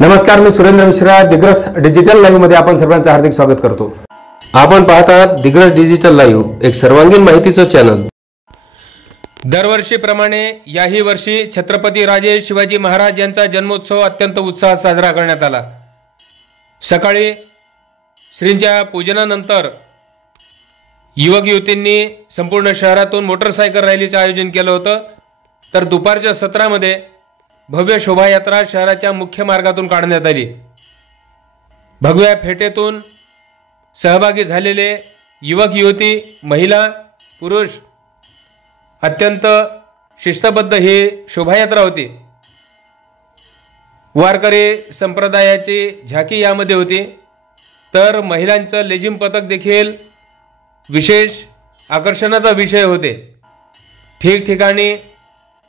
नमस्कार, मी Surendra Mishra. Digras digital live मध्ये आपण सर्वांचं हार्दिक स्वागत करतो. आपण पाहत आहात दिग्रस डिजिटल लाईव्ह, एक सर्वांगीण माहितीचं चॅनल. दरवर्षीप्रमाणे याही वर्षी छत्रपती राजे शिवाजी महाराज यांचा जन्मोत्सव अत्यंत उत्साहात साजरा करण्यात आला. सकाळी श्रींच्या पूजनानंतर युवक युवतींनी संपूर्ण शहरातून मोटरसायकल रॅलीचं आयोजन केलं होतं. तर दुपारच्या सत्रामध्ये भव्य शोभायात्रा शहराच्या मुख्य मार्गातून काढण्यात आली. भगव्या फेटेतून सहभागी झालेले युवक युवती, महिला, पुरुष अत्यंत शिस्तबद्ध ही शोभायात्रा होती. वारकरी संप्रदायाची झाकी यामध्ये होती. तर महिलांचं लेझिम पथक देखील विशेष आकर्षणाचा विषय होते. ठिकठिकाणी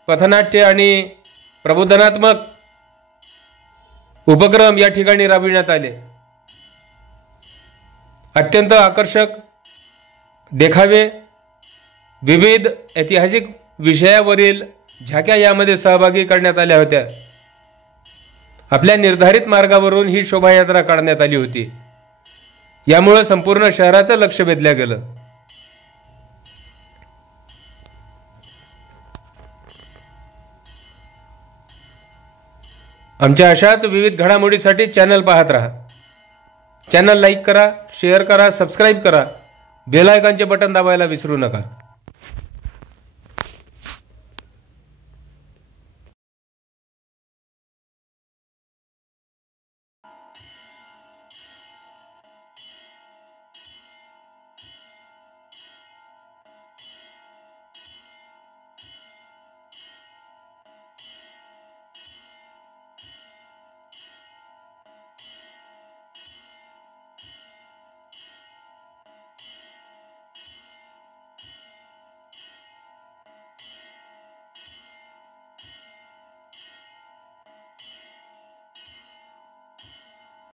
पथनाट्य आणि प्रबोधनात्मक उपक्रम या ठिकाणी राबविण्यात आले. अत्यंत आकर्षक देखावे, विविध ऐतिहासिक विषयावरील झाक्या यामध्ये सहभागी करण्यात आल्या होत्या. आपल्या निर्धारित मार्गावरून ही शोभायात्रा काढण्यात आली होती. यामुळे संपूर्ण शहराचं लक्ष वेधलं गेलं. आमच्या अशाच विविध घडामोडीसाठी चॅनल पाहत राहा. चॅनल लाईक करा, शेअर करा, सबस्क्राईब करा. बेल आयकॉनचे बटन दाबायला विसरू नका.